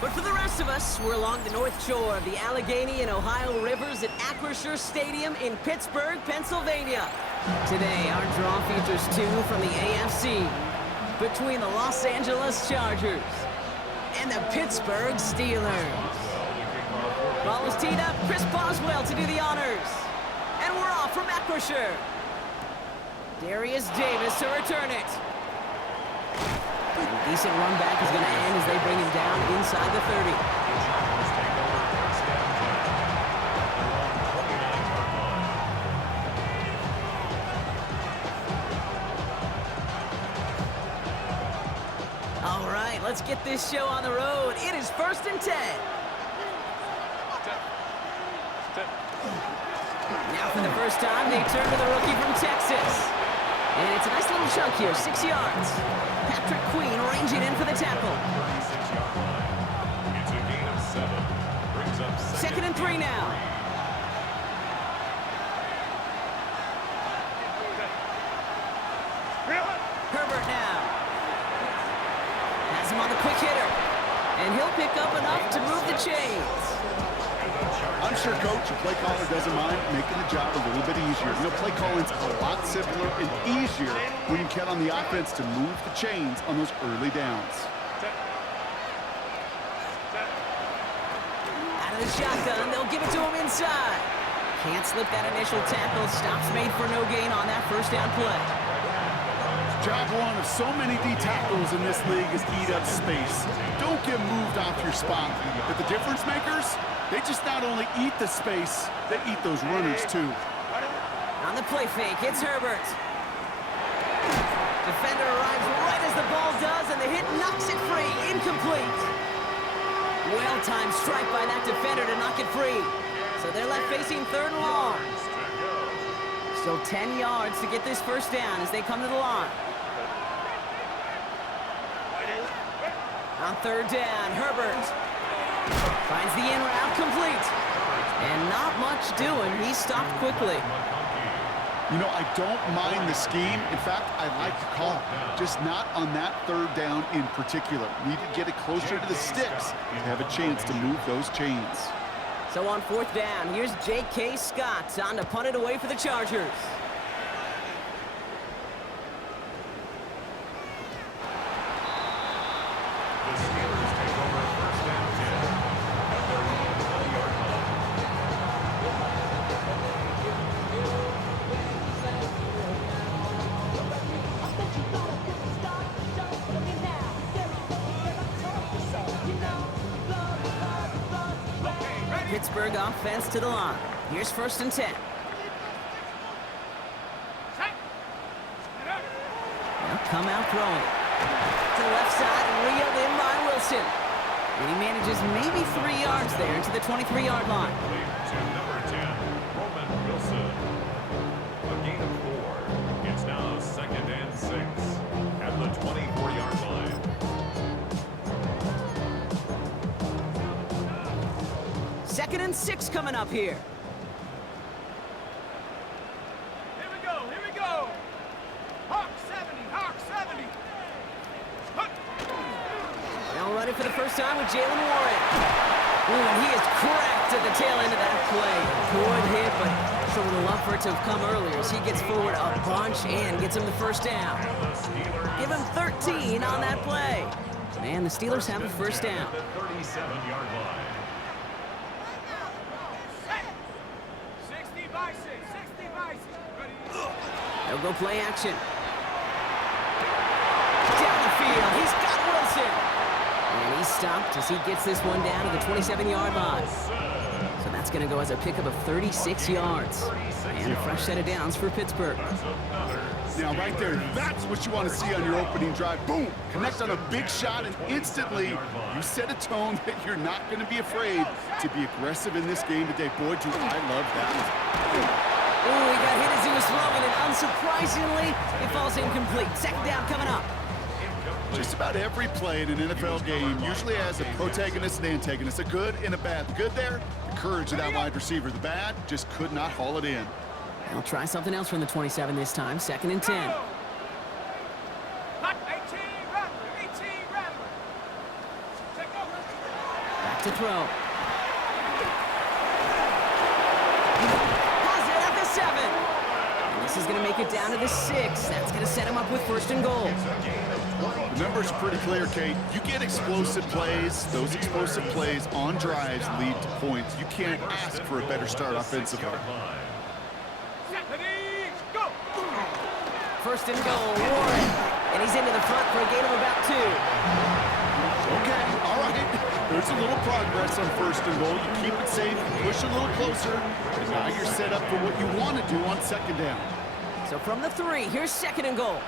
But for the rest of us, we're along the north shore of the Allegheny and Ohio rivers at Acrisure Stadium in Pittsburgh, Pennsylvania. Today, our draw features two from the AFC between the Los Angeles Chargers and the Pittsburgh Steelers. Ball is teed up. Chris Boswell to do the honors. And we're off from Acrisure. Darius Davis to return it. A decent run back is going to end as they bring him down inside the 30. All right, let's get this show on the road. It is 1st and 10. Now for the first time, they turn to the rookie from Texas. And it's a nice little chunk here, 6 yards. Patrick Queen ranging in for the tackle. It's a gain of 7. Brings up 2nd and 3 now. Herbert now. Has him on the quick hitter. And he'll pick up enough to move the chains. I'm sure coach or play caller doesn't mind making the job a little bit easier. You know, play calling's a lot simpler and easier when you count on the offense to move the chains on those early downs. Out of the shotgun, they'll give it to him inside. Can't slip that initial tackle. Stops made for no gain on that first down play. Job one of so many D tackles in this league is eat up space. Don't get moved off your spot. But the difference makers, they just not only eat the space, they eat those runners too. On the play fake, it's Herbert. Defender arrives right as the ball does, and the hit knocks it free. Incomplete. Well-timed strike by that defender to knock it free. So they're left facing 3rd and long. Still 10 yards to get this first down as they come to the line. On 3rd down, Herbert finds the in route complete. And not much doing. He stopped quickly. You know, I don't mind the scheme. In fact, I like the call. Just not on that 3rd down in particular. Need to get it closer to the sticks to have a chance to move those chains. So on 4th down, here's J.K. Scott on to punt it away for the Chargers. Pittsburgh offense to the line. Here's 1st and 10. They'll come out throwing it. To the left side and reeled in by Wilson. And he manages maybe 3 yards there to the 23-yard line. to number 10, Roman Wilson. A gain of 4. It's now 2nd and 6 at the 24-yard line. 2nd and 6 coming up here. Here we go, here we go. Hawk 70, Hawk 70. Now running for the first time with Jalen Warren. Ooh, and he is cracked at the tail end of that play. Good hit, but sure would have loved for it to have come earlier as he gets forward a bunch and gets him the first down. Give him 13 on that play. And the Steelers have the first down. 37-yard line. 60 by 6, 60 by 6. Ready? They'll go play action. Down the field, he's got Wilson. And he's stopped as he gets this one down to the 27-yard line. So that's going to go as a pickup of 36 yards. And a fresh set of downs for Pittsburgh. Now, right there, that's what you want to see on your opening drive. Boom! Connect on a big shot, and instantly you set a tone that you're not going to be afraid to be aggressive in this game today. Boy, do I love that. Ooh, he got hit as he was throwing, and unsurprisingly, it falls incomplete. 2nd down coming up. Just about every play in an NFL game usually has a protagonist and antagonist, a good and a bad. The good there, the courage of that wide receiver. The bad, just could not haul it in. They'll try something else from the 27 this time. 2nd and 10. Hot 18, Rattler, 18, Rattler. Check over. to throw. Has it at the 7. And this is going to make it down to the 6. That's going to set him up with 1st and goal. The numbers are pretty clear, Kate. You get explosive plays. Those explosive plays on drives lead to points. You can't ask for a better start offensively. Go! 1st and goal, Warren. And he's into the front for a gain of about 2. Okay, all right. There's a little progress on 1st and goal. You keep it safe, you push a little closer, and now you're set up for what you want to do on 2nd down. So from the 3, here's 2nd and goal.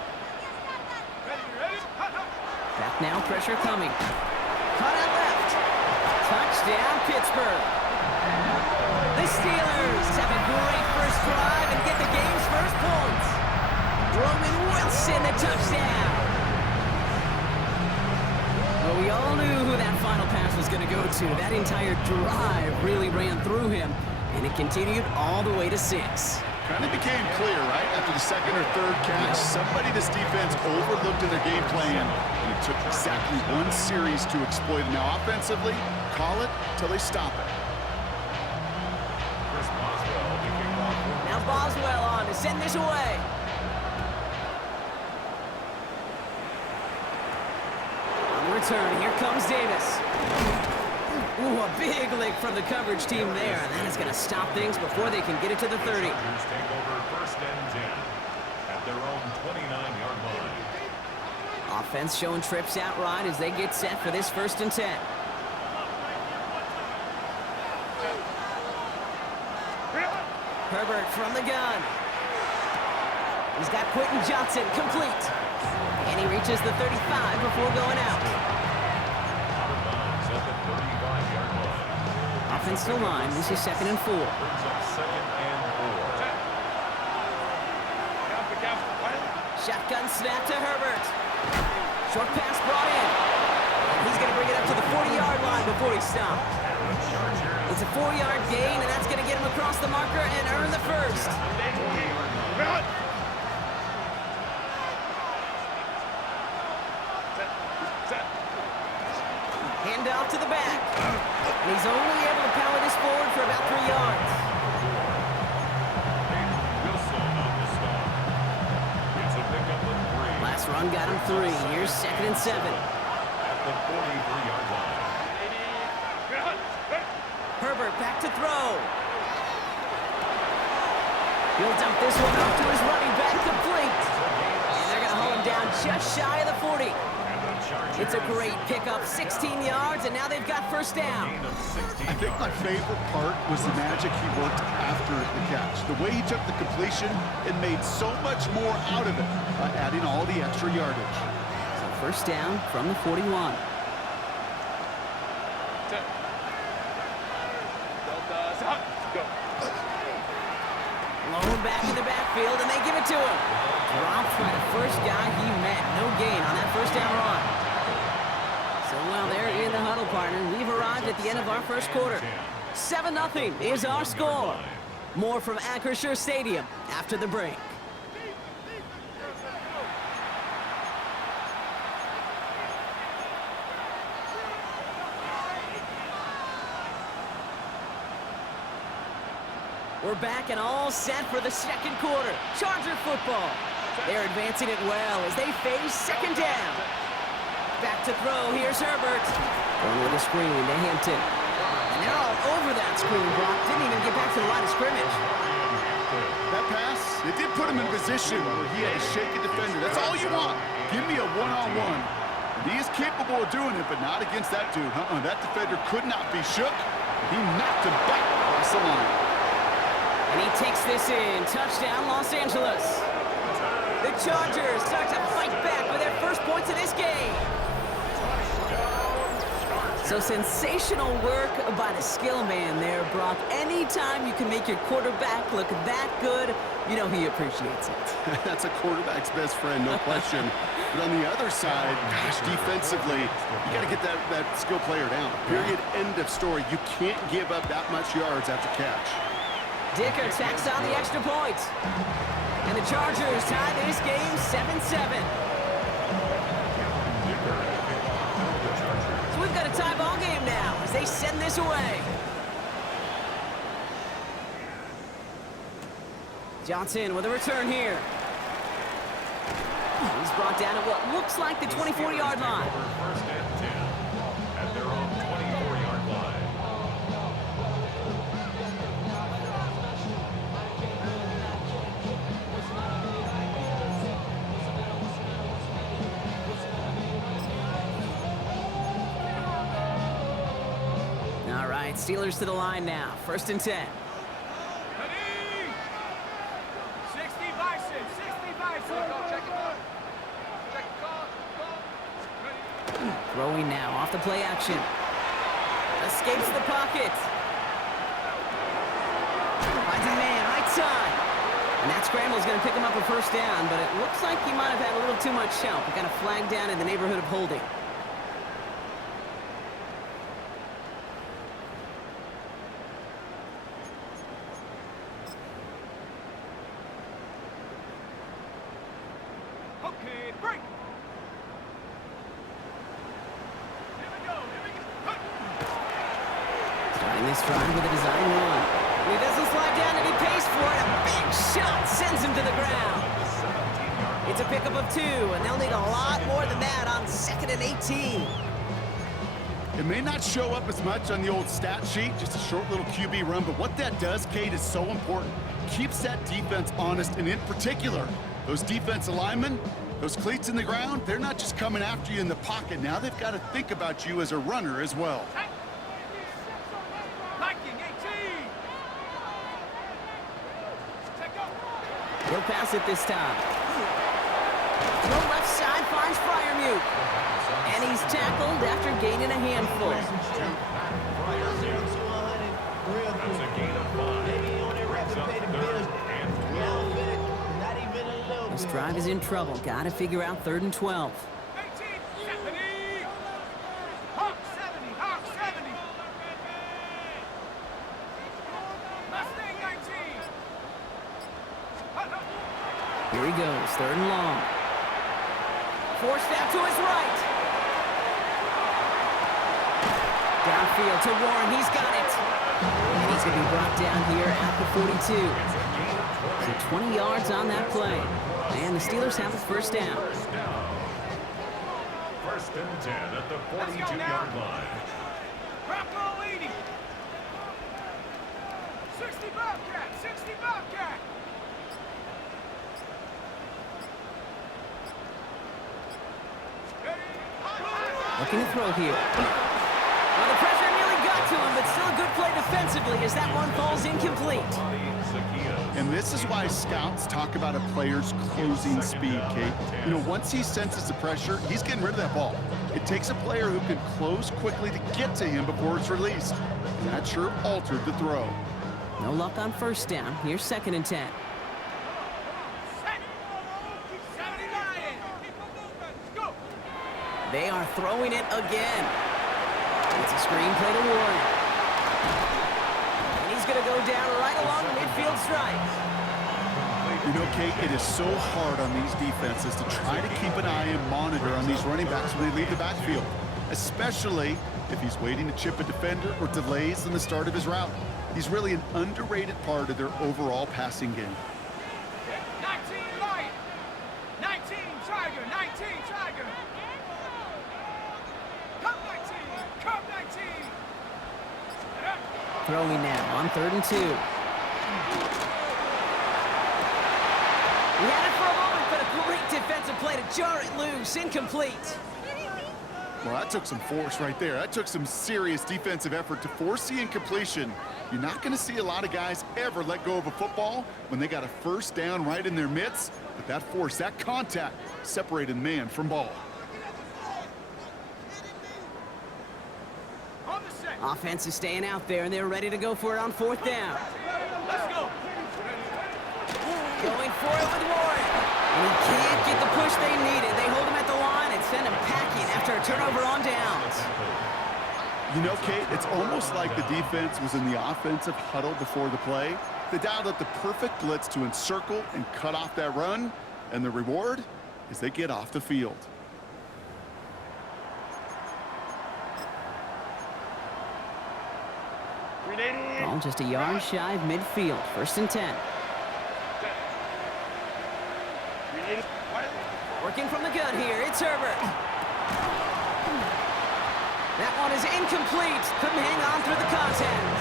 Ready? Back now, pressure coming. Cut out left. Touchdown, Pittsburgh. The Steelers have a great first drive and get the game's first points. Roman Wilson, the touchdown. Well, we all knew who that final pass was going to go to. That entire drive really ran through him, and it continued all the way to 6. Kind of became clear, right? After the 2nd or 3rd catch, somebody this defense overlooked in their game plan, and it took exactly one series to exploit it. Now, offensively, call it till they stop it. Now Boswell on to send this away. On the return, here comes Davis. Ooh, a big lick from the coverage team there, and that is going to stop things before they can get it to the 30. Take over 1st and 10 at their own 29-yard line. Offense showing trips out right as they get set for this 1st and 10. Herbert from the gun. He's got Quentin Johnson complete. And he reaches the 35 before going out. At the 35-yard line. Offensive line, this is 2nd and 4. Brings up 2nd and 4. Shotgun snap to Herbert. Short pass brought in. And he's going to bring it up to the 40-yard line before he stopped. It's a 4-yard gain, and that's going to get him across the marker and earn the 1st. Hand off to the back. And he's only able to power this forward for about 3 yards. Wilson on the stop. It's a pickup of 3. Last run got him 3. Here's 2nd and 7. At the 43-yard line. Herbert back to throw. He'll dump this one off to his running back, complete. And they're going to hold him down just shy of the 40. It's a great pickup, 16 yards, and now they've got 1st down. I think my favorite part was the magic he worked after the catch. The way he took the completion and made so much more out of it by adding all the extra yardage. So 1st down from the 41. Blown back in the backfield, and they give it to him. Dropped by the first guy he met. No gain on that 1st down run. So while they're in the huddle, partner, we've arrived at the end of our 1st quarter. 7-0 is our score. More from Acrisure Stadium after the break. We're back and all set for the 2nd quarter. Charger football. They're advancing it well as they face 2nd down. Back to throw. Here's Herbert. Going with a screen to Hampton. And they're all over that screen, Brock. Didn't even get back to the line of scrimmage. That pass, it did put him in a position where he had to shake a defender. That's all you want. Give me a one-on-one. He is capable of doing it, but not against that dude. That defender could not be shook. He knocked him back across the line. And he takes this in. Touchdown, Los Angeles. The Chargers start to fight back with their first points of this game. So sensational work by the skill man there, Brock. Anytime you can make your quarterback look that good, you know he appreciates it. That's a quarterback's best friend, no question. But on the other side, gosh, defensively, you got to get that skill player down. Period, end of story. You can't give up that much yards after catch. Dicker tacks on the extra point. And the Chargers tie this game 7-7. So we've got a tie ball game now as they send this away. Johnson with a return here. He's brought down at what looks like the 24-yard line. First and 10 at their own 24-yard line. All right, Steelers to the line now. First and 10. Throwing now off the play action. Escapes the pocket. Finds a man, right side. And that scramble is going to pick him up a first down, but it looks like he might have had a little too much help. He got a flag down in the neighborhood of holding. Okay, break. Starting this drive with a design run. He doesn't slide down and he pays for it. A big shot sends him to the ground. It's a pickup of 2, and they'll need a lot more than that on 2nd and 18. It may not show up as much on the old stat sheet, just a short little QB run, but what that does, Kate, is so important. Keeps that defense honest, and in particular, those defensive linemen, those cleats in the ground, they're not just coming after you in the pocket. Now they've got to think about you as a runner as well. He'll pass it this time. Throw left side finds Freiermuth. And he's tackled after gaining a handful. That's a gain of 5. Brings up 3rd and 12. This drive is in trouble. Got to figure out 3rd and 12. Here he goes, 3rd and long. Forced out to his right. Downfield to Warren, he's got it. And he's going to be brought down here at the 42. So 20 yards on that play. And the Steelers have a first down. First and 10 at the 42-yard line. Bronco leading. 60 Bobcat, 60 Bobcat. Looking to throw here. Well, the pressure nearly got to him, but still a good play defensively as that one falls incomplete. And this is why scouts talk about a player's closing speed, Kate. You know, once he senses the pressure, he's getting rid of that ball. It takes a player who can close quickly to get to him before it's released. And that sure altered the throw. No luck on first down. Here's 2nd and 10. They are throwing it again. It's a screen play to Warren. And he's going to go down right along the midfield stripe. You know, Kate, it is so hard on these defenses to try to keep an eye and monitor on these running backs when they leave the backfield, especially if he's waiting to chip a defender or delays in the start of his route. He's really an underrated part of their overall passing game. 19 Lion, 19 Tiger, 19 Tiger. Come 19, come 19. Throwing now on 3rd and 2. He had it for a moment, but a great defensive play to jar it loose. Incomplete. Well, that took some force right there. That took some serious defensive effort to force the incompletion. You're not going to see a lot of guys ever let go of a football when they got a first down right in their midst. But that force, that contact, separated man from ball. On the set. Offense is staying out there, and they're ready to go for it on 4th down. Let's go. Going for it with Warren. And he can't get the push they needed. They hold him at the line and send him packing after a turnover on downs. You know, Kate, it's almost like the defense was in the offensive huddle before the play. They dialed up the perfect blitz to encircle and cut off that run. And the reward is they get off the field. Ball just a yard shy of midfield. 1st and 10. Working from the gun here, it's Herbert. That one is incomplete. Couldn't hang on through the contact.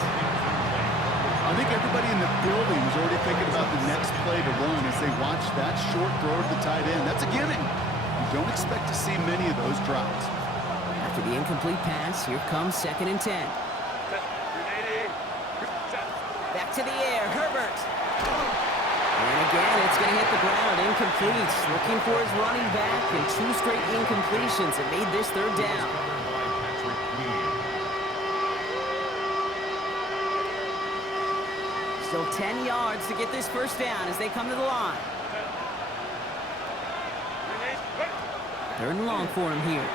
I think everybody in the building was already thinking about the next play to run as they watch that short throw to the tight end. That's a gimme. You don't expect to see many of those drops. After the incomplete pass, here comes 2nd and 10. Back to the air, Herbert. And again, it's going to hit the ground, incomplete. Looking for his running back, and 2 straight incompletions that made this 3rd down. Still 10 yards to get this 1st down as they come to the line. 3rd and long for him here.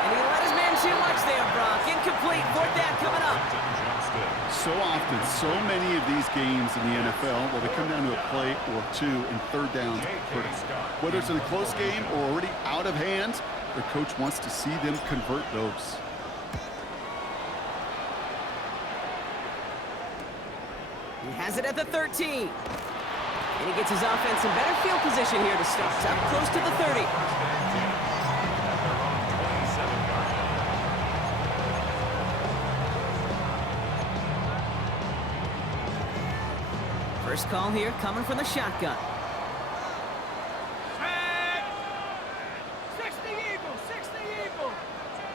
And he let his man too much there, Brock. Incomplete. 4th down coming up. So often, so many of these games in the NFL, well, they come down to a play or 2 and 3rd down. Whether it's in a close game or already out of hand, their coach wants to see them convert those. He has it at the 13. And he gets his offense in better field position here to start. Up close to the 30. First call here coming from the shotgun. 60 Eagles, 60 Eagles.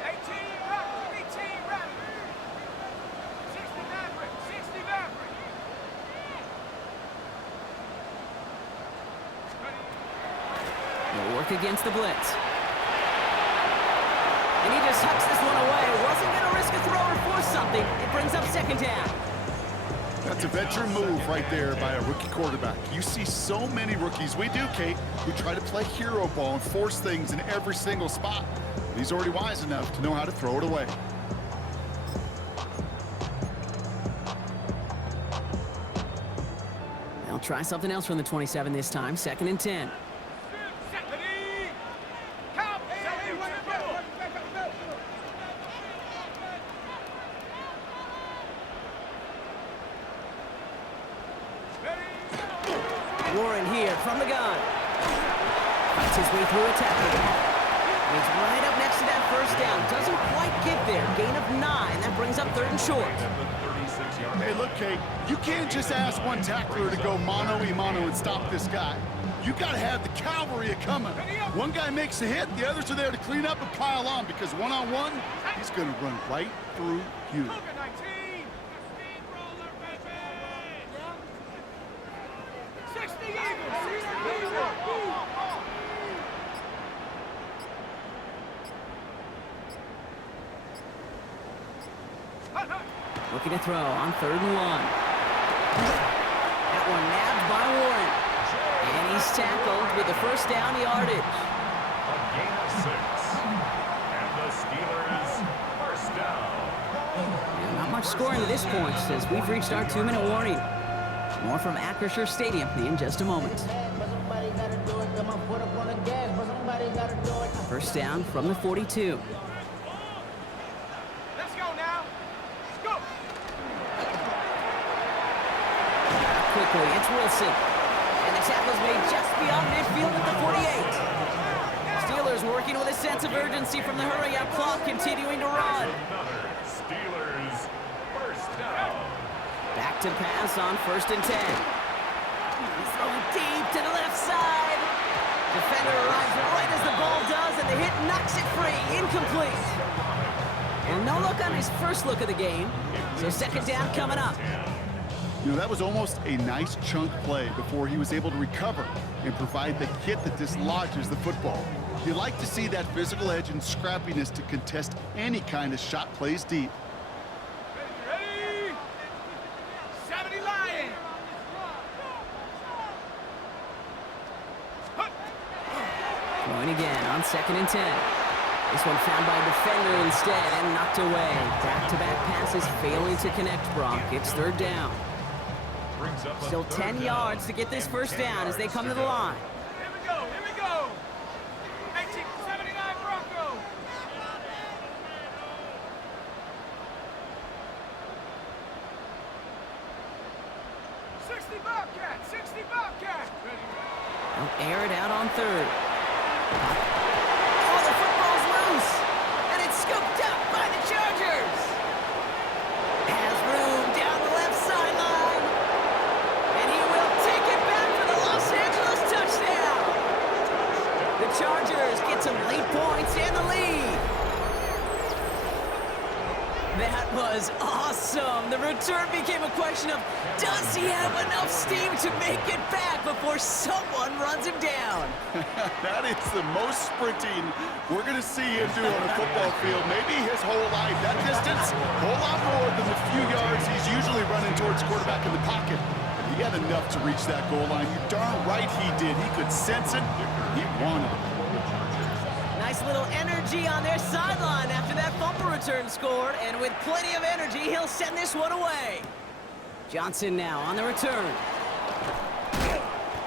18 Raptors, 18 Raptors. 60 Maverick, 60 Maverick. They'll work against the blitz. And he just hucks this one away. Wasn't going to risk a throw or force something. It brings up 2nd down. That's a veteran move right there by a rookie quarterback. You see so many rookies, we do, Kate, who try to play hero ball and force things in every single spot. But he's already wise enough to know how to throw it away. They'll try something else from the 27 this time. 2nd and 10. Warren here from the gun. Fights his way through a tackle. He's right up next to that 1st down. Doesn't quite get there. Gain of 9. That brings up 3rd and short. Hey, look, Kate, you can't just ask one tackler to go mano-a-mano and stop this guy. You got to have the cavalry coming. One guy makes a hit, the others are there to clean up and pile on, because one-on-one, he's going to run right through you. 60 Eagles, 60 Eagles. Looking to throw on 3rd and 1. That one nabbed by Warren. And he's tackled with the 1st down yardage. A gain of 6. And the Steelers, 1st down. And not much scoring at this point as we've reached our 2-minute warning. More from Acrisure Stadium in just a moment. 1st down from the 42. Let's go now. Let's go. Quickly, it's Wilson. And the tackle's made just beyond midfield at the 48. Steelers working with a sense of urgency from the hurry-up clock, continuing to run. Steelers, 1st down. Back to pass on 1st and 10. He's throwing deep to the left side. Defender arrives right as the ball does, and the hit knocks it free. Incomplete. And no look on his first look of the game. So 2nd down coming up. You know, that was almost a nice chunk play before he was able to recover and provide the hit that dislodges the football. You like to see that physical edge and scrappiness to contest any kind of shot plays deep. Ready? 70 Lions. Going again on 2nd and 10. This one found by a defender instead and knocked away. Back-to-back passes failing to connect, Brock. It's 3rd down. Still 10 yards to get this 1st down as they come to the line. Here we go, here we go. 1879 Broncos. 60 Bobcat! 60 Bobcat! They'll air it out on third. Oh, the football's loose! And it's scooped up by the Chargers! Has room down the left sideline. And he will take it back for the Los Angeles touchdown! The Chargers get some late points and the lead. That was awesome. The return became a question of, does he have enough steam to make it back before someone runs him down? That is the most sprinting we're going to see him do on a football field. Maybe his whole life. That distance, a whole lot more than the few yards he's usually running towards quarterback in the pocket. He had enough to reach that goal line. You darn right he did. He could sense it. He wanted it. Nice little energy on their sideline after that fumble return scored, and with plenty of energy, he'll send this one away. Johnson now on the return.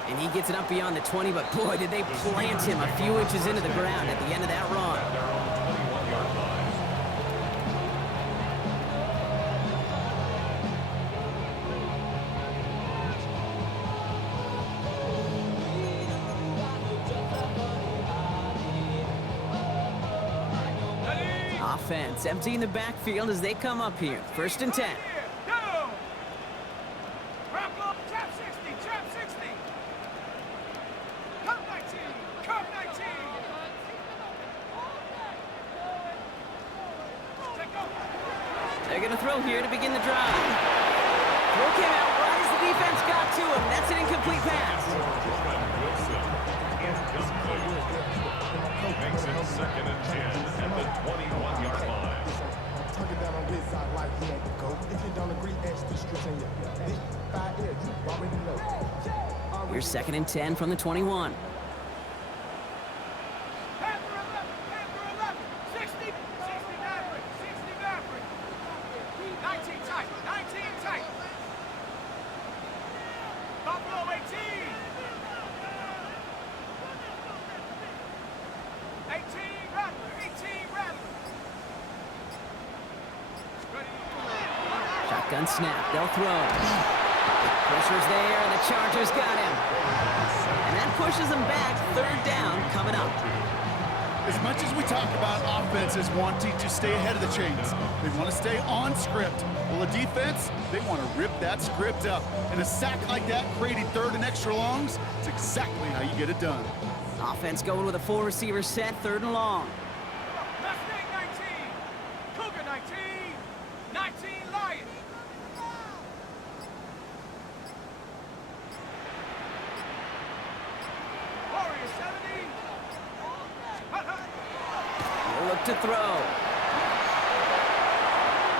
And he gets it up beyond the 20, but boy, did they plant him a few inches into the ground at the end of that run. Offense emptying the backfield as they come up here. 1st and 10. Go! Trap 60, trap 60. Come 19, come 19. Take over. They're going to throw here to begin the drive. Throw came out right as the defense got to him. That's an incomplete pass. Makes it 2nd and 10 at the 21-yard line. Tuck it down on his side like he had to go. If you don't agree, ask the strips in your big 5 air, you already know. Here's 2nd and 10 from the 21. Panther 11, 60, 60 Maverick, 60 Maverick. 19 tight, 19 tight. Buffalo 18. 18 Rattler. Shotgun snap. They'll throw. Pressure's there, and the Chargers got him. And that pushes them back. 3rd down coming up. As much as we talk about offenses wanting to stay ahead of the chains, they want to stay on script. Well, the defense, they want to rip that script up. And a sack like that, creating 3rd and extra longs, it's exactly how you get it done. Offense going with a 4-receiver set. 3rd and long. Mustang 19. Cougar 19. 19 Lion. Warrior 70. They'll look to throw.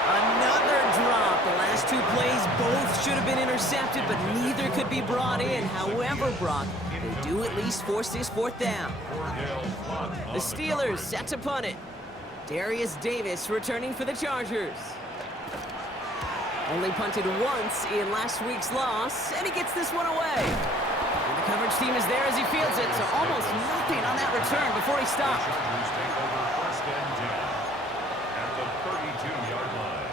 Another drop. The last 2 plays both should have been intercepted, but neither could be brought in. However, Brock, they do at least force this 4th down. The Steelers set to punt it. Darius Davis returning for the Chargers. Only punted once in last week's loss, and he gets this one away. And the coverage team is there as he fields it, so almost nothing on that return before he stopped. Take over 1st and 10 at the 32-yard line.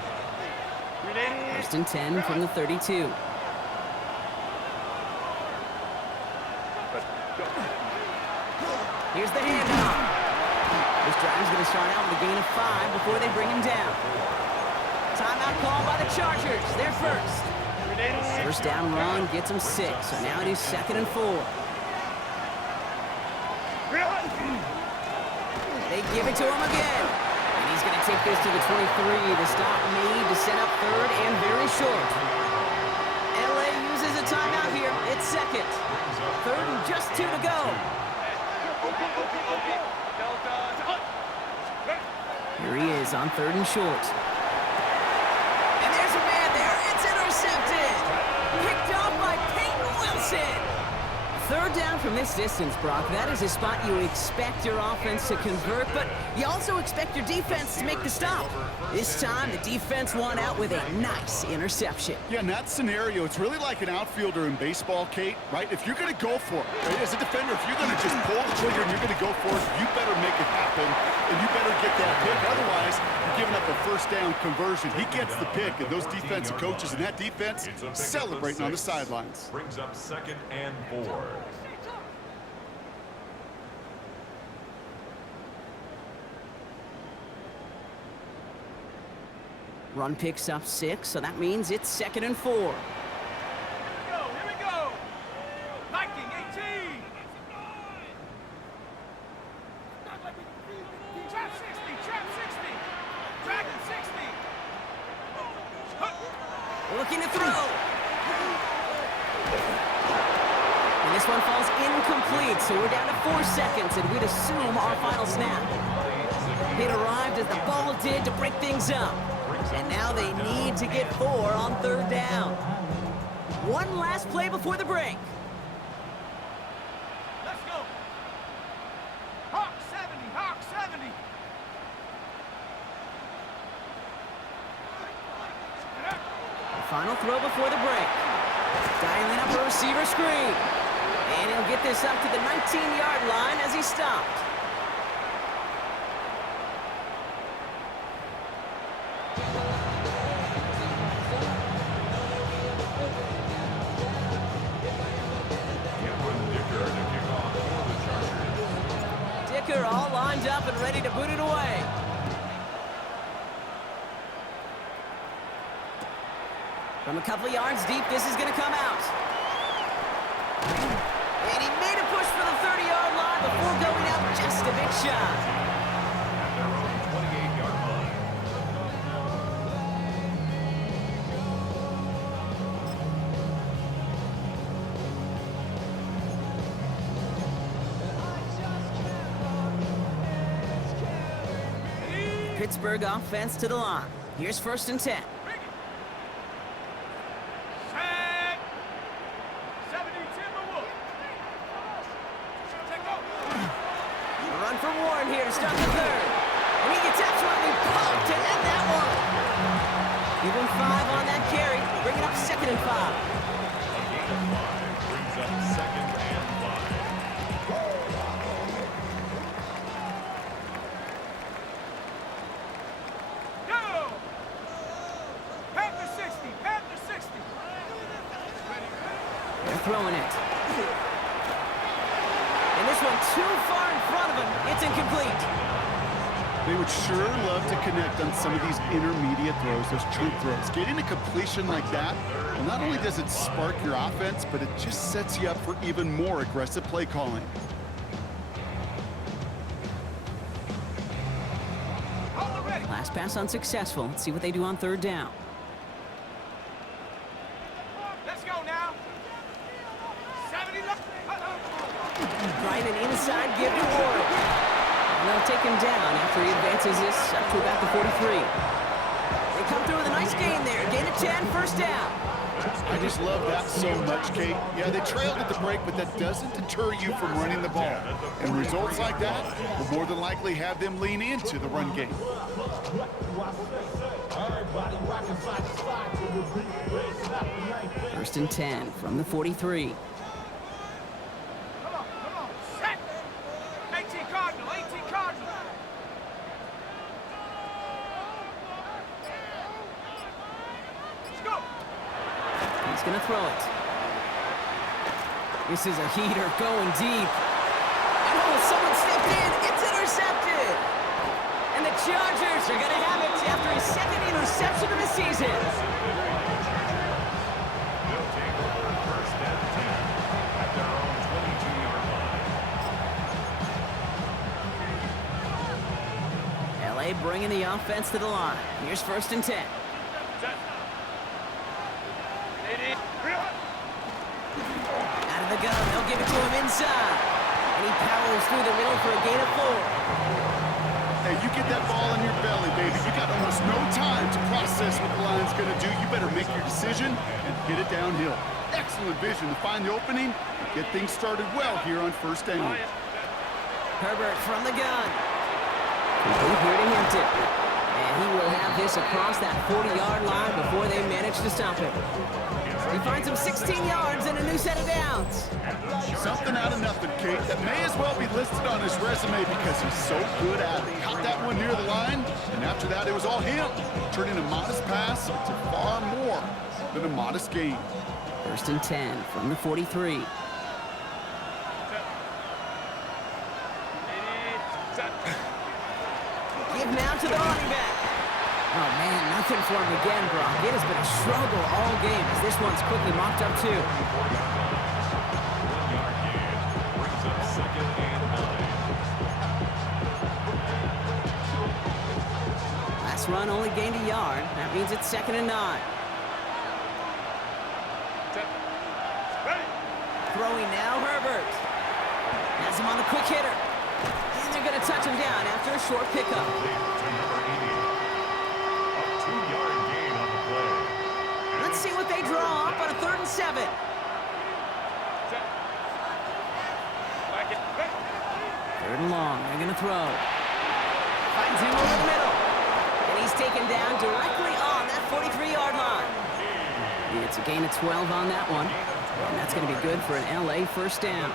1st and 10 from the 32. Here's the handoff. This drive is going to start out with a gain of 5 before they bring him down. Timeout call by the Chargers. They're first. 1st down run gets them 6, so now it is 2nd and 4. They give it to him again. And he's going to take this to the 23. The stop made to set up 3rd and very short. LA uses a timeout here. It's 2nd. 3rd and just 2 to go. Here he is on 3rd and short. And there's a man there. It's intercepted. Picked off by Peyton Wilson. 3rd down from this distance, Brock. That is a spot you expect your offense to convert, but you also expect your defense to make the stop. This time, the defense won out with a nice interception. Yeah, in that scenario, it's really like an outfielder in baseball, Kate, right? If you're going to go for it, right? As a defender, if you're going to just pull the trigger and you're going to go for it, you better make it happen, and you better get that pick. Otherwise, you're giving up a a first down conversion. He gets the pick, and those defensive coaches and that defense It's a pickup of celebrating on the 6. sidelines. Brings up 2nd and 4. Run picks up 6, so that means it's 2nd and 4. Here we go. Viking 18. Trap 60, trap 60. Dragon 60. Looking to throw. And this one falls incomplete, so we're down to 4 seconds, and we'd assume our final snap. It arrived as the ball did to break things up. And now they need to get 4 on 3rd down. One last play before the break. Let's go. Hawk 70, Hawk 70. The final throw before the break. Dialing up a receiver screen. And he'll get this up to the 19-yard line as he stopped. Dicker all lined up and ready to boot it away. From a couple of yards deep, this is going to come out. And he made a push for the 30-yard line before going out just a bit shy. At their own 28-yard line. Pittsburgh offense to the line. Here's 1st and 10. Set. 70 Timberwolves. Take over. A run for Warren here to start the 3rd. And he gets absolutely poked to end that one. Give him 5 on that carry. Bring it up 2nd and 5. A gain of 5 brings up 2nd and 5. Go. Panther 60, Panther 60. They're throwing it. And this one too far in front of him. It's incomplete. They would sure love to connect on some of these intermediate throws, those true throws. Getting a completion like that, well, not only does it spark your offense, but it just sets you up for even more aggressive play calling. Hold it ready. Last pass unsuccessful. Let's see what they do on 3rd down. Let's go now. 70 left. Trying an inside give to Warren. And they'll take him down after he advances this up to about the 43. They come through with a nice gain there. Gain of 10, 1st down. I just love that so much, Kate. Yeah, they trailed at the break, but that doesn't deter you from running the ball. And results like that will more than likely have them lean into the run game. First and 10 from the 43. Come on. Set. 18 Cardinal, 18 Cardinal. Let's go. He's going to throw it. This is a heater going deep. And oh, someone stepped in. It's intercepted. And the Chargers are going to have it after his 2nd interception of the season. They'll take over 1st and 10 at their own 22-yard line. LA bringing the offense to the line. Here's 1st and 10. Out of the gun, they'll give it to him inside. And he powers through the middle for a gain of 4. Hey, you get that ball in your belly, baby. You got almost no time to process what the line's going to do. You better make your decision and hit it downhill. Excellent vision to find the opening and get things started well here on 1st down. Herbert from the gun. Complete here to Hampton. And he will have this across that 40-yard line before they manage to stop him. It's He finds him 16 yards and a new set of downs. Something out of nothing, Kate. That may as well be listed on his resume because he's so good at it. Caught that one near the line, and after that, it was all him. Turning a modest pass to far more than a modest gain. 1st and 10 from the 43. Give now to the running back. Oh, man, nothing for him again, Brock. It has been a struggle all game as this one's quickly mopped up, too. 1 yard gain brings up 2nd and 9. Last run only gained a yard. That means it's 2nd and 9. Throwing now, Herbert. Has him on the quick hitter. And they're going to touch him down after a short pickup. To number 80. A 2-yard gain on the play. Let's see what they draw up on a 3rd and 7. 3rd and long. They're going to throw. Finds him over the middle. And he's taken down directly on that 43-yard line. And it's a gain of 12 on that one. And that's going to be good for an LA first down.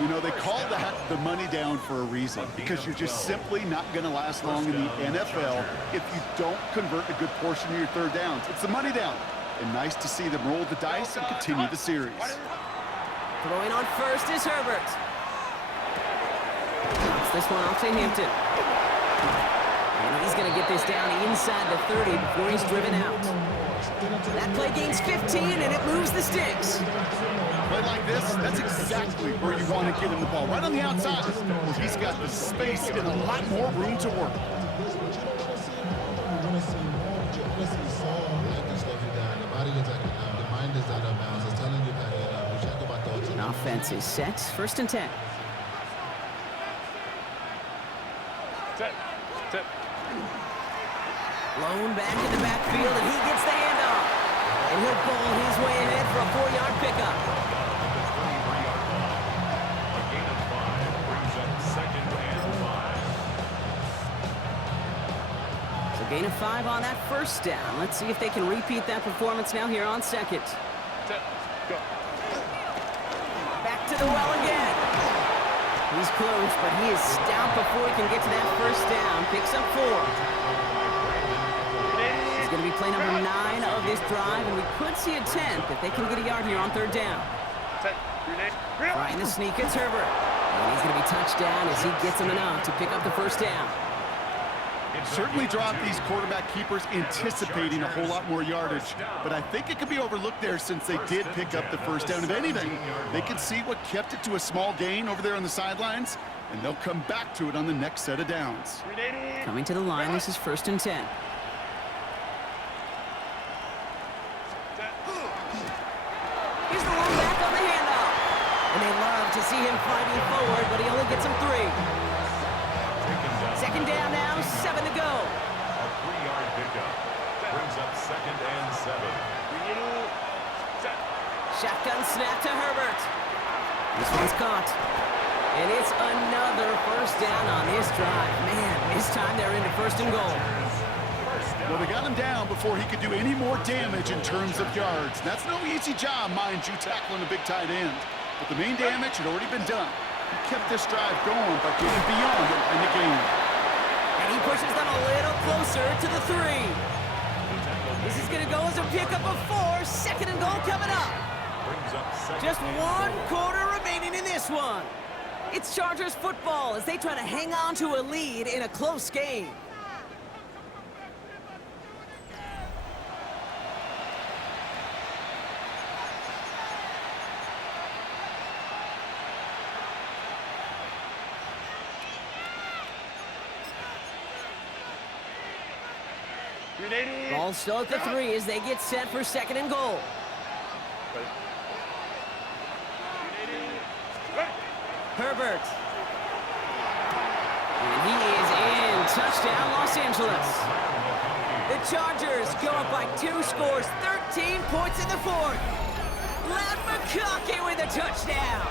You know, they call that the money down for a reason, because you're just simply not going to last long in the NFL if you don't convert a good portion of your 3rd downs. It's the money down. And nice to see them roll the dice and continue the series. Throwing on 1st is Herbert. Knocks this one off to Hampton. And he's going to get this down inside the 30 before he's driven out. That play gains 15, and it moves the sticks. Play like this, that's exactly where you want to get him the ball, right on the outside. He's got the space and a lot more room to work. An offense is set. 1st and 10. Blown back in the backfield, and he gets the handoff. And he'll bowl his way ahead for a 4-yard pickup. A gain of 5 brings up 2nd and 5. So gain of 5 on that 1st down. Let's see if they can repeat that performance now here on 2nd. Back to the well again. He's close, but he is stout before he can get to that 1st down. Picks up 4. It's going to be play number 9 of this drive, and we could see a 10th if they can get a yard here on 3rd down. Trying to sneak, it's Herbert. And he's going to be touched down as he gets him enough to pick up the 1st down. Certainly dropped these quarterback keepers anticipating a whole lot more yardage, but I think it could be overlooked there since they did pick up the 1st down. If anything, they could see what kept it to a small gain over there on the sidelines, and they'll come back to it on the next set of downs. Coming to the line, this is 1st and 10. Here's the one back on the handoff. And they love to see him fighting forward, but he only gets him 3. 2nd down now, 7 to go. A 3-yard pickup brings up 2nd and 7. Shotgun snap to Herbert. This one's caught. And it's another 1st down on this drive. Man, this time they're into 1st and goal. Well, they got him down before he could do any more damage in terms of yards. That's no easy job, mind you, tackling a big tight end. But the main damage had already been done. He kept this drive going by getting beyond it in the game. And he pushes them a little closer to the 3. This is going to go as a pickup of 4. 2nd and goal coming up. Just 1 quarter remaining in this one. It's Chargers football as they try to hang on to a lead in a close game. Ball still at the 3 as they get set for 2nd and goal. Herbert. And he is in. Touchdown, Los Angeles. The Chargers go up by 2 scores, 13 points in the 4th. Loud McConkey with a touchdown.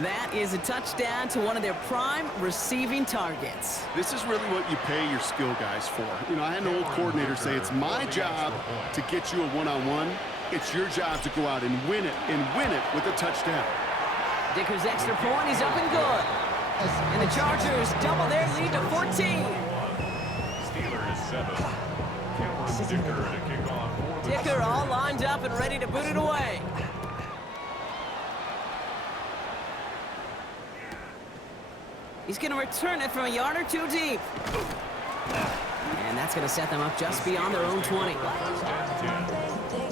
That is a touchdown to one of their prime receiving targets. This is really what you pay your skill guys for. You know, I had an old coordinator say it's my job to get you a one-on-one. It's your job to go out and win it with a touchdown. Dicker's extra point, he's up and good. And the Chargers double their lead to 14. Steelers 7. Cameron Dicker to kick off for the Dicker all lined up and ready to boot it away. He's going to return it from a yard or two deep. And that's going to set them up just beyond their own 20. First and 10.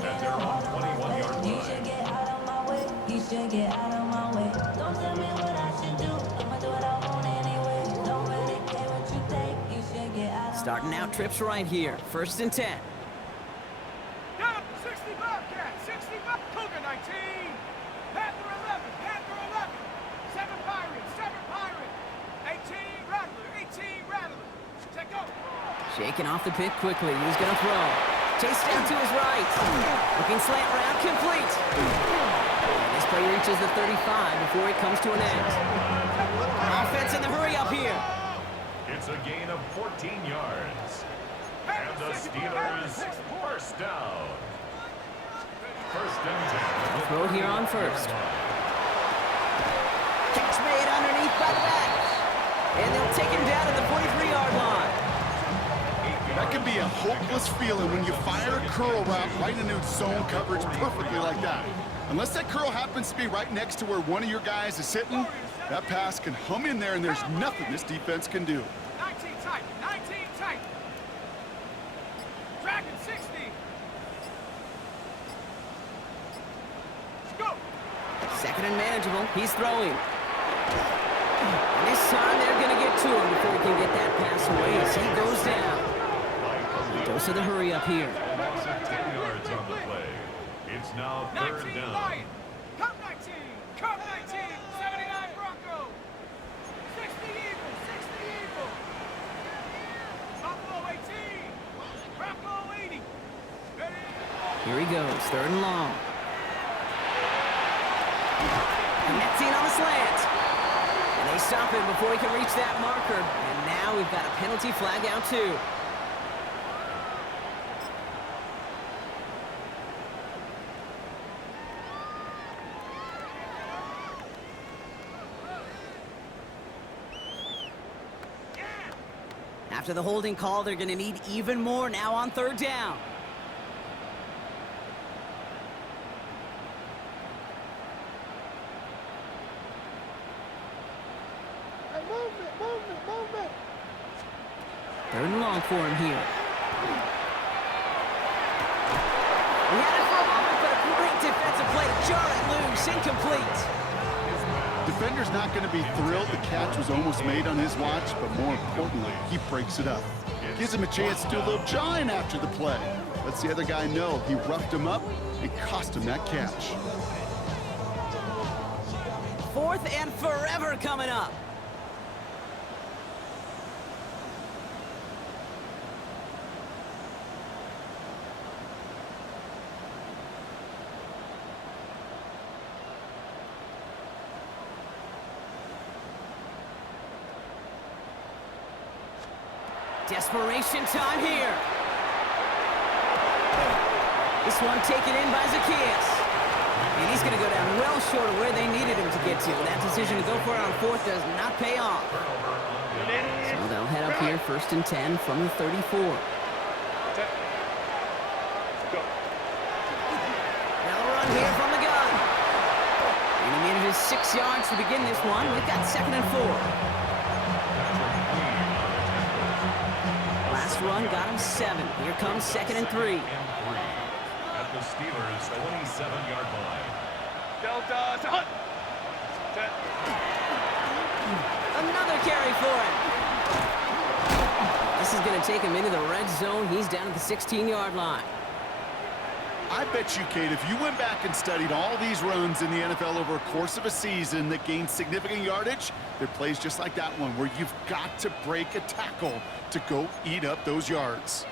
At their own 21-yard line. You should get out of my way. You should get out of my way. Don't tell me what I should do. I'ma do what I want anyway. Don't really care what you think. You should get out of Starting out trips right here. First and 10. Down 60 Bobcats, 60 Cougar 19. Panther 11, Panther 11. 7 Pirates, 7 Pirates. 18 Rattler, 18 Rattler. Check go. Shaking off the pick quickly. He's going to throw. Chase down to his right. Looking slant route, complete. And this play reaches the 35 before he comes to an end. Offense in the hurry up here. It's a gain of 14 yards. And the Steelers first down. First and 10. Throw here on first. Catch made underneath by the back. And they'll take him down at the 43-yard line. That can be a hopeless feeling when you fire a curl route right into zone coverage perfectly like that. Unless that curl happens to be right next to where one of your guys is sitting, that pass can hum in there and there's nothing this defense can do. 19 tight, 19 tight. Dragon 60. Go. Second and manageable. He's throwing. And this time they're going to get to him before he can get that pass away as he goes down. Dose of the hurry up here. Loss of 10 yards on the play. It's now 19 third down. Lion. Cup 19. Cup 19. 79 Bronco. 60 Eagle. 60 Eagle. Buffalo 18. Bronco 80. Ready? Here he goes. Third and long. And that's in on the slant. And they stop him before he can reach that marker. And now we've got a penalty flag out too. After the holding call, they're going to need even more now on third down. Hey, movement. Third and long for him here. He had it for a moment, but a great defensive play to jar it loose. Incomplete. Defender's not going to be thrilled the catch was almost made on his watch, but more importantly, he breaks it up. Gives him a chance to do a little jawing after the play. Lets the other guy know he roughed him up and cost him that catch. Fourth and forever coming up. Desperation time here. This one taken in by Zacchaeus. And he's going to go down well short of where they needed him to get to. That decision to go for it on fourth does not pay off. So they'll head up here first and 10 from the 34. Now a run here from the gun. And he manages 6 yards to begin this one. We've got second and 4. Last run got him 7. Here comes second and 3. At the Steelers' 27-yard line. Delta. Hunt. Another carry for him. This is going to take him into the red zone. He's down at the 16-yard line. I bet you, Kate, if you went back and studied all these runs in the NFL over a course of a season that gained significant yardage, there are plays just like that one where you've got to break a tackle to go eat up those yards.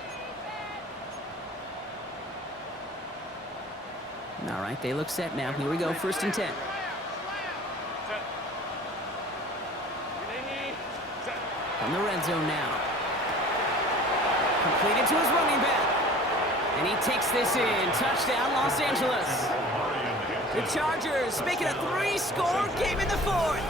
All right, they look set now. Here we go, first and 10. From the red zone now. Completed to his running back. And he takes this in. Touchdown, Los Angeles. The Chargers make it a 3-score game in the fourth.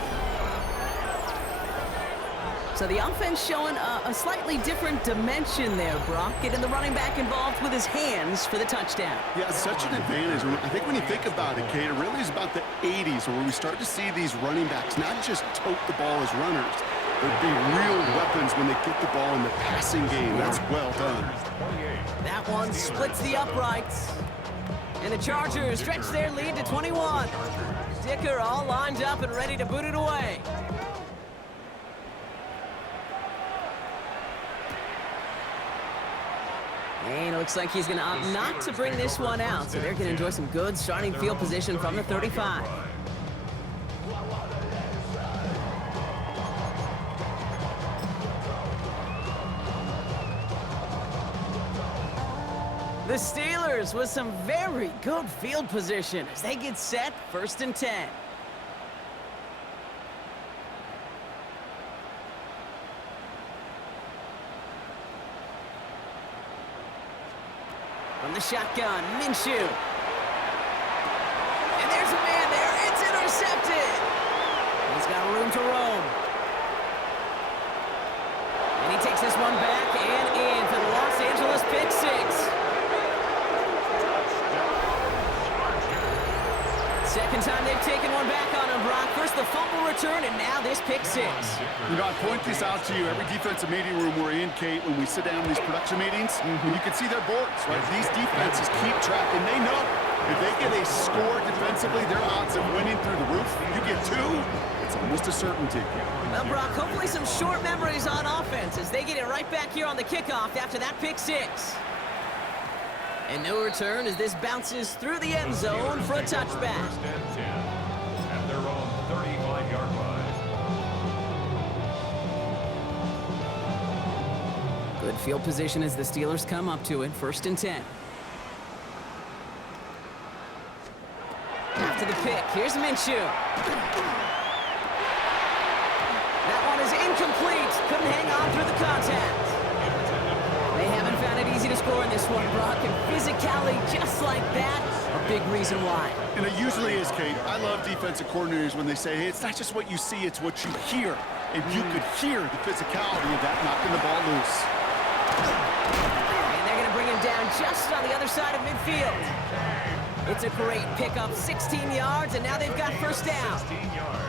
So the offense showing a slightly different dimension there, Brock. Getting the running back involved with his hands for the touchdown. Yeah, such an advantage. I think when you think about it, Kate, it really is about the 80s where we start to see these running backs not just tote the ball as runners, but be real weapons when they get the ball in the passing game. That's well done. That one splits the uprights. And the Chargers stretch their lead to 21. Dicker all lined up and ready to boot it away. And it looks like he's going to opt not to bring this one out, so they're going to enjoy some good starting field position from the 35. The Steelers with some very good field position as they get set, 1st and 10. From the shotgun, Minshew. And there's a man there. It's intercepted. He's got room to roam. And he takes this one back and in for the Los Angeles pick six. Second time they've taken one back on him, Brock. First the fumble return, and now this pick six. You know, I point this out to you every defensive meeting room we're in, Kate, when we sit down in these production meetings, and you can see their boards, right? These defenses keep track, and they know if they get a score defensively, their odds of winning through the roof. You get two, it's almost a certainty. Well, Brock, hopefully some short memories on offense as they get it right back here on the kickoff after that pick six. And no return as this bounces through the end zone for a touchback. At their own 35-yard line. Good field position as the Steelers come up to it, 1st and 10. After the pick, here's Minshew. That one is incomplete. Couldn't hang on through the contact. They haven't found it easy to score in this one, Brock, and physicality just like that, a big reason why. And it usually is, Kate. I love defensive coordinators when they say, hey, it's not just what you see, it's what you hear. And you could hear the physicality of that knocking the ball loose. And they're going to bring him down just on the other side of midfield. It's a great pickup, 16 yards, and now they've got first down.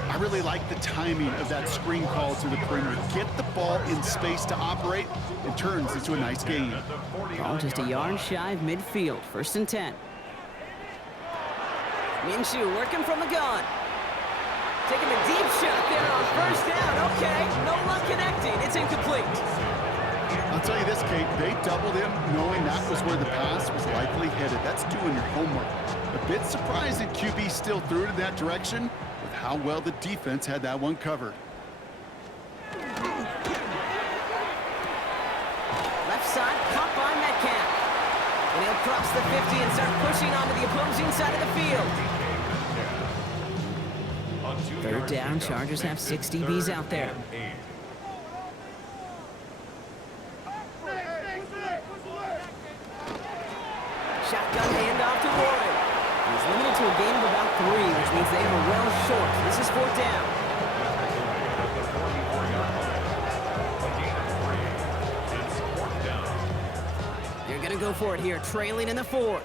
I really like the timing of that screen call to the perimeter. Get the ball in space to operate. It turns into a nice game. Ball just a yard shy of midfield, 1st and 10. Minshew working from the gun. Taking a deep shot there on first down. Okay, no luck connecting. It's incomplete. I'll tell you this, Kate, they doubled him knowing that was where the pass was likely headed. That's doing your homework. A bit surprising QB still threw it in that direction with how well the defense had that one covered. Left side, caught by Metcalf. And he'll cross the 50 and start pushing onto the opposing side of the field. 3rd down, Chargers have 6 DBs out there. Shotgun handoff to Warren. He's limited to a gain of about 3, which means they are well short. This is 4th down. They're going to go for it here, trailing in the 4th.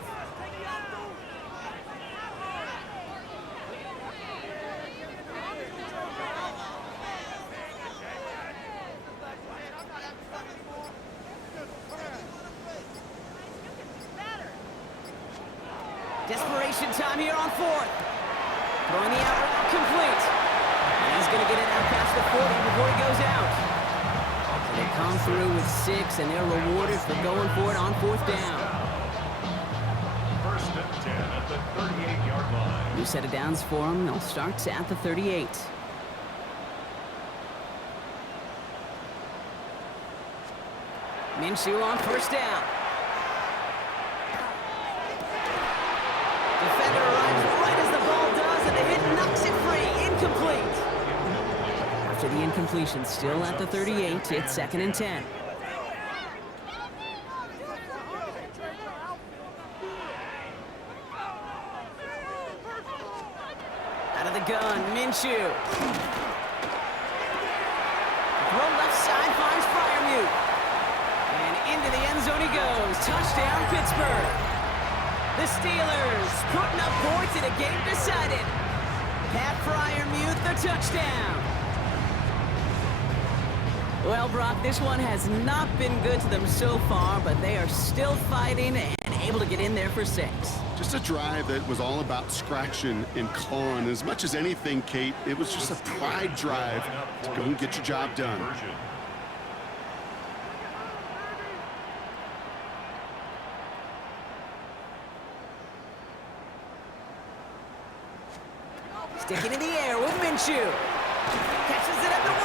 Desperation time here on 4th. Throwing the out route complete. And he's going to get it out past the 40 before he goes out. So they come through with 6, and they're rewarded for going for it on 4th down. 1st and 10 at the 38-yard line. New set of downs for them. They'll start at the 38. Minshew on 1st down. Defender arrives right as the ball does, and the hit knocks it free. Incomplete. After the incomplete incompletion. Still at the 38. It's 2nd and 10. Out of the gun, Minshew. Throw left side finds Freiermuth. And into the end zone he goes. Touchdown, Pittsburgh. The Steelers putting up points in a game decided. Pat Freiermuth, the touchdown. Well, Brock, this one has not been good to them so far, but they are still fighting and able to get in there for 6. Just a drive that was all about scratching and clawing. As much as anything, Kate, it was just a pride drive to go and get your job done. Sticking in the air with Minshew. Catches it at the 1.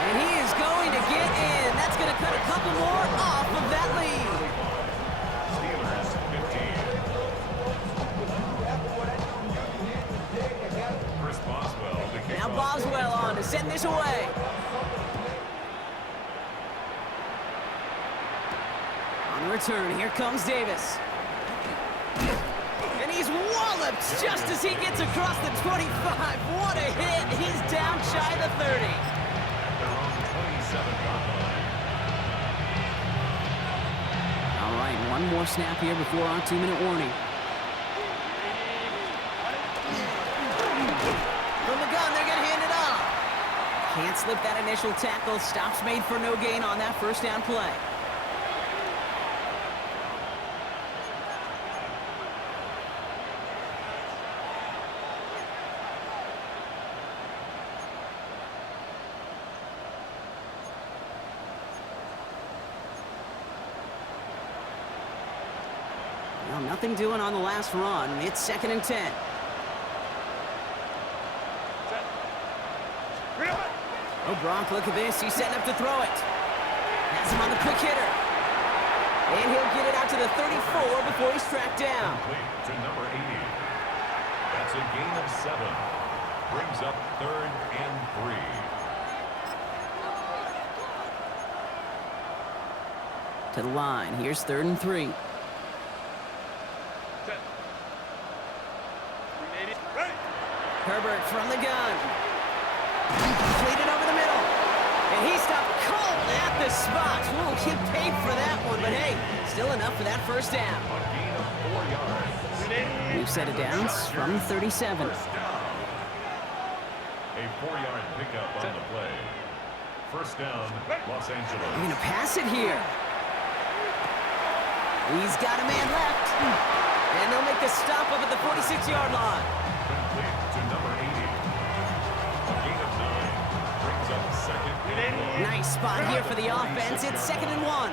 And he is going to get in. That's going to cut a couple more off of that lead. Steelers 15. Chris Boswell to kick Now off. Boswell on to send this away. On the return, here comes Davis. And he's walloped just as he gets across the 25. What a hit. He's down shy of the 30. At their own 27-yard line. All right, one more snap here before our 2-minute warning. From the gun, they're going to hand it off. Can't slip that initial tackle. Stops made for no gain on that first down play. Well, nothing doing on the last run. It's 2nd and 10. Oh, Brock, look at this. He's setting up to throw it. Has him on the quick hitter. And he'll get it out to the 34 before he's tracked down. Complete to number 80. That's a gain of 7. Brings up 3rd and 3. To the line. Here's 3rd and 3. Herbert from the gun. Completed over the middle. And he stopped cold at the spot. Ooh, he paid for that one, but hey, still enough for that first down. A gain of 4 yards. We've set it down from 37. First down. A 4-yard pickup on the play. First down, Los Angeles. They're going to pass it here. He's got a man left. And they'll make the stop up at the 46-yard line. Complete to number 80. A gain of 9. Brings up 2nd and 1. Nice spot here for the offense. It's 2nd and 1.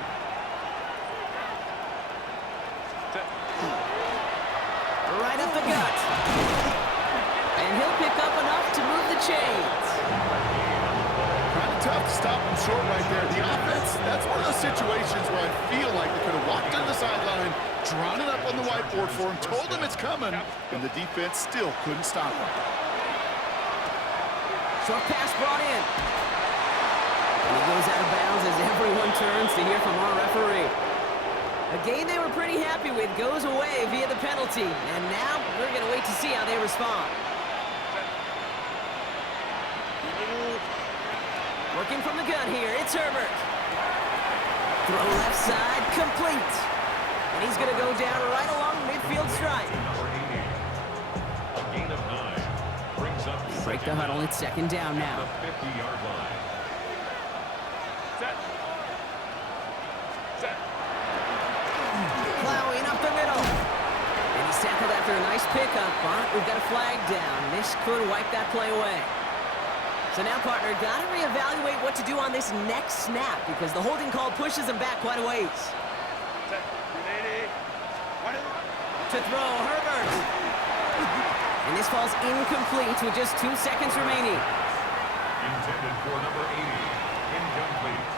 Right up the gut. And he'll pick up enough to move the chains. Kind of tough to stop him short right there. The offense, that's one of those situations where I feel like they could have walked to the sideline, drawn it up on the whiteboard for him, told him it's coming, and the defense still couldn't stop him. Short pass brought in. And he goes out of bounds as everyone turns to hear from our referee. A game they were pretty happy with goes away via the penalty. And now we're going to wait to see how they respond. Working from the gun here, it's Herbert. Throw left side, complete. And he's going to go down right along the midfield stripe. Number 80. A gain of 9. Brings up Break the huddle, it's 2nd down now. the 50-yard line. Plowing up the middle. And he's tackled after a nice pickup, but we've got a flag down. This could wipe that play away. So now, partner, got to reevaluate what to do on this next snap because the holding call pushes him back quite a ways. To throw, Herbert. And this falls incomplete with just 2 seconds remaining. Intended for number 80. Incomplete.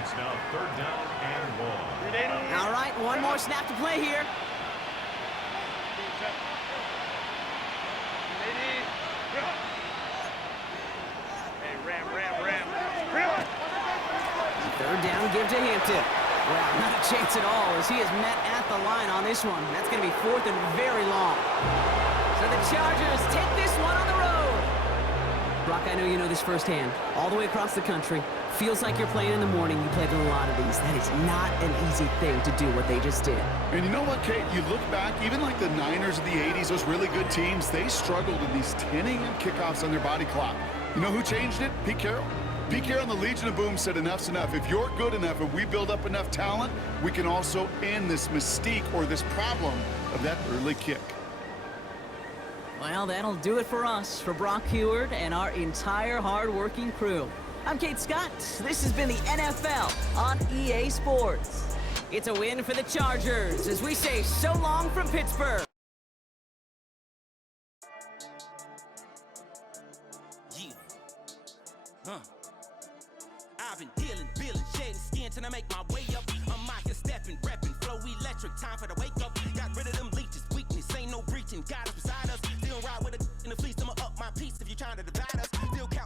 It's now 3rd down and 1. All right, one more snap to play here. Third down, give to Hampton. Well, not a chance at all as he is met at the line on this one. That's going to be 4th and very long. So the Chargers take this one on the road. Brock, I know you know this firsthand. All the way across the country. Feels like you're playing in the morning. You played in a lot of these. That is not an easy thing to do what they just did. And you know what, Kate? You look back, even like the Niners of the 80s, those really good teams, they struggled in these 10 a.m. kickoffs on their body clock. You know who changed it? Pete Carroll. Pete Carroll and the Legion of Boom said enough's enough. If you're good enough and we build up enough talent, we can also end this mystique or this problem of that early kick. Well, that'll do it for us, for Brock Heward and our entire hard-working crew. I'm Kate Scott. This has been the NFL on EA Sports. It's a win for the Chargers as we say so long from Pittsburgh. I've been dealing, shedding skin till I make my way up. I'm out here stepping, repping, flow electric, time for the wake up. Got rid of them leeches, weakness, ain't no breaching. Got us beside us, still ride with a in the fleece. I'ma up my piece if you're trying to divide us. Still count